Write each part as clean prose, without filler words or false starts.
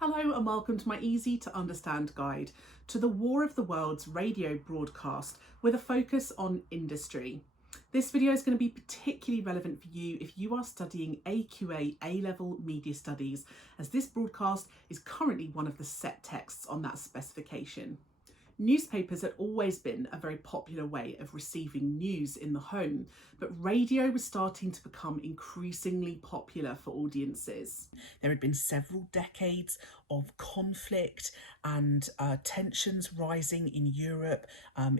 Hello and welcome to my easy to understand guide to the War of the Worlds radio broadcast with a focus on industry. This video is going to be particularly relevant for you if you are studying AQA A-level media studies, as this broadcast is currently one of the set texts on that specification. Newspapers had always been a very popular way of receiving news in the home, but radio was starting to become increasingly popular for audiences. There had been several decades of conflict and tensions rising in Europe.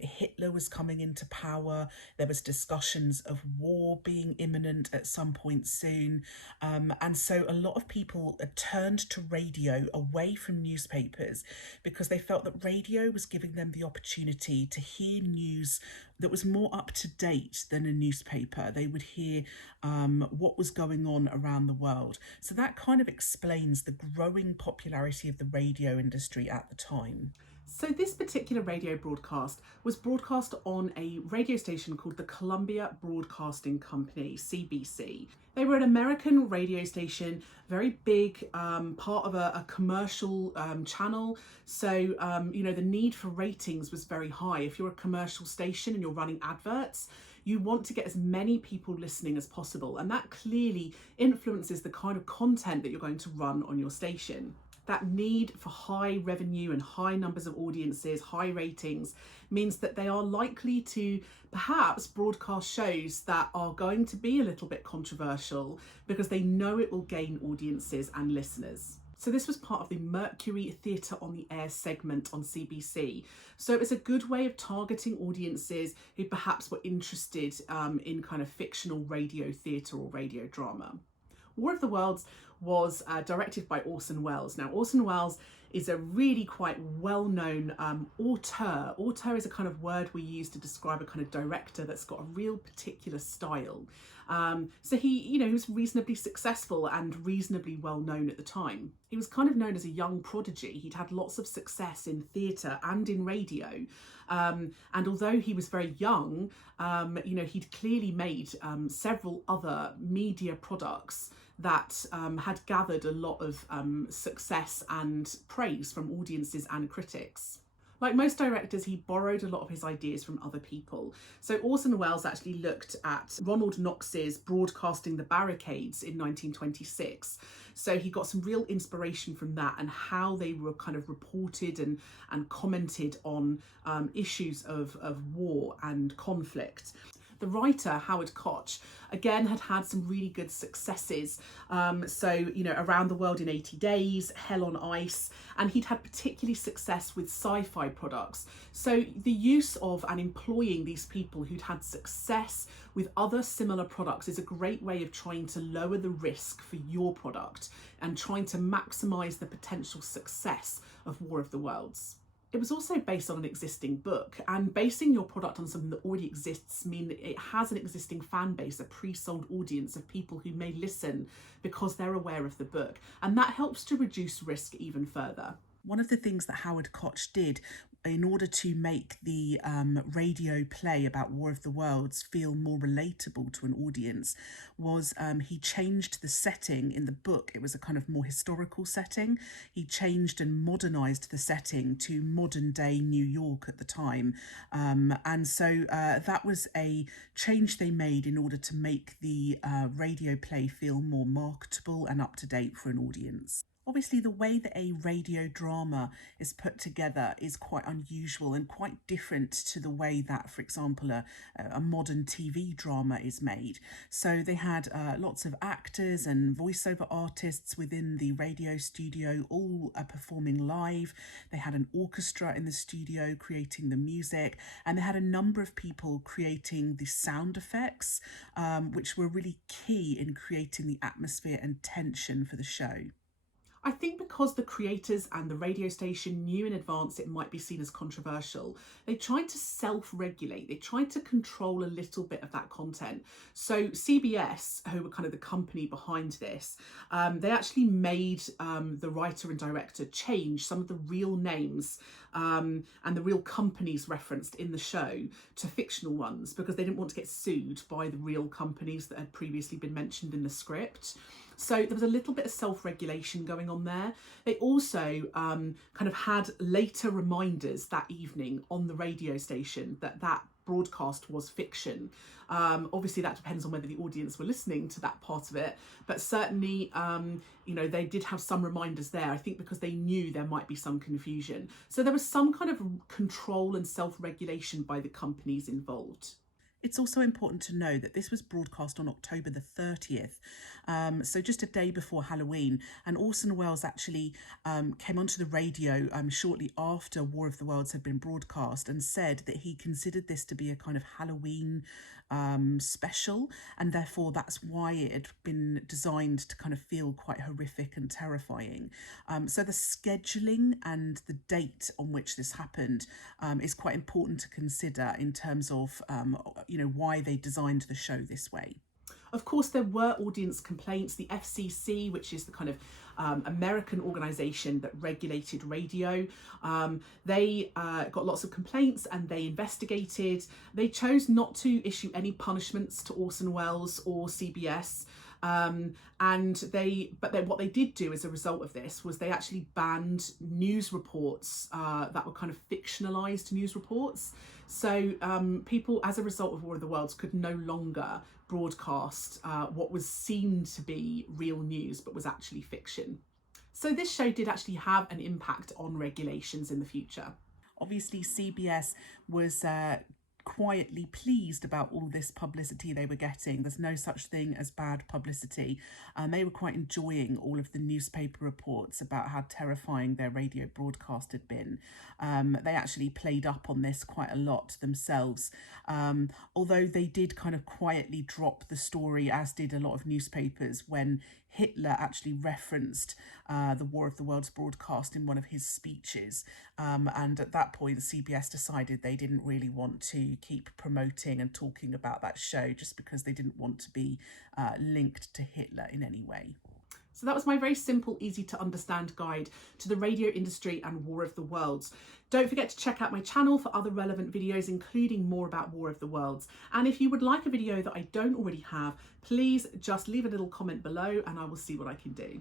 Hitler was coming into power. There was discussions of war being imminent at some point soon. And so a lot of people turned to radio away from newspapers because they felt that radio was giving them the opportunity to hear news that was more up to date than a newspaper. They would hear what was going on around the world. So that kind of explains the growing popularity of the radio industry at the time. So this particular radio broadcast was broadcast on a radio station called the Columbia Broadcasting Company, CBC. They were an American radio station, very big, part of a commercial channel. So, the need for ratings was very high. If you're a commercial station and you're running adverts, you want to get as many people listening as possible. And that clearly influences the kind of content that you're going to run on your station. That need for high revenue and high numbers of audiences, high ratings, means that they are likely to perhaps broadcast shows that are going to be a little bit controversial because they know it will gain audiences and listeners. So this was part of the Mercury Theatre on the Air segment on CBC. So it was a good way of targeting audiences who perhaps were interested in kind of fictional radio theatre or radio drama. War of the Worlds was directed by Orson Welles. Now, Orson Welles is a really quite well-known auteur. Auteur is a kind of word we use to describe a kind of director that's got a real particular style. So he was reasonably successful and reasonably well known at the time. He was kind of known as a young prodigy. He'd had lots of success in theatre and in radio. And although he was very young, he'd clearly made several other media products that had gathered a lot of success and praise from audiences and critics. Like most directors, he borrowed a lot of his ideas from other people. So Orson Welles actually looked at Ronald Knox's Broadcasting the Barricades in 1926. So he got some real inspiration from that and how they were kind of reported and commented on issues of war and conflict. The writer, Howard Koch, again had some really good successes. Around the World in 80 Days, Hell on Ice, and he'd had particularly success with sci-fi products. So the use of and employing these people who'd had success with other similar products is a great way of trying to lower the risk for your product and trying to maximise the potential success of War of the Worlds. It was also based on an existing book, and basing your product on something that already exists means that it has an existing fan base, a pre-sold audience of people who may listen because they're aware of the book, and that helps to reduce risk even further. One of the things that Howard Koch did in order to make the radio play about War of the Worlds feel more relatable to an audience was he changed the setting in the book. It was a kind of more historical setting. He changed and modernised the setting to modern day New York at the time. That was a change they made in order to make the radio play feel more marketable and up to date for an audience. Obviously, the way that a radio drama is put together is quite unusual and quite different to the way that, for example, a modern TV drama is made. So they had lots of actors and voiceover artists within the radio studio, all performing live. They had an orchestra in the studio creating the music, and they had a number of people creating the sound effects, which were really key in creating the atmosphere and tension for the show. I think because the creators and the radio station knew in advance it might be seen as controversial, they tried to self-regulate. They tried to control a little bit of that content. So CBS, who were kind of the company behind this, they actually made the writer and director change some of the real names and the real companies referenced in the show to fictional ones because they didn't want to get sued by the real companies that had previously been mentioned in the script. So there was a little bit of self-regulation going on there. They also kind of had later reminders that evening on the radio station that that broadcast was fiction. Obviously that depends on whether the audience were listening to that part of it, but certainly you know, they did have some reminders there, I think because they knew there might be some confusion. So there was some kind of control and self-regulation by the companies involved. It's also important to know that this was broadcast on October the 30th, so just a day before Halloween. And Orson Welles actually came onto the radio shortly after War of the Worlds had been broadcast and said that he considered this to be a kind of Halloween special, and therefore that's why it had been designed to kind of feel quite horrific and terrifying. So the scheduling and the date on which this happened is quite important to consider in terms of you know, why they designed the show this way. Of course, there were audience complaints. The FCC, which is the kind of American organisation that regulated radio, they got lots of complaints and they investigated. They chose not to issue any punishments to Orson Welles or CBS. What they did do as a result of this was they actually banned news reports that were kind of fictionalized news reports. So people, as a result of War of the Worlds, could no longer broadcast what was seen to be real news but was actually fiction. So this show did actually have an impact on regulations in the future. Obviously CBS was quietly pleased about all this publicity they were getting. There's no such thing as bad publicity. They were quite enjoying all of the newspaper reports about how terrifying their radio broadcast had been. They actually played up on this quite a lot themselves, although they did kind of quietly drop the story, as did a lot of newspapers, when Hitler actually referenced the War of the Worlds broadcast in one of his speeches. And at that point, CBS decided they didn't really want to keep promoting and talking about that show just because they didn't want to be linked to Hitler in any way. So that was my very simple, easy to understand guide to the radio industry and War of the Worlds. Don't forget to check out my channel for other relevant videos, including more about War of the Worlds. And if you would like a video that I don't already have, please just leave a little comment below and I will see what I can do.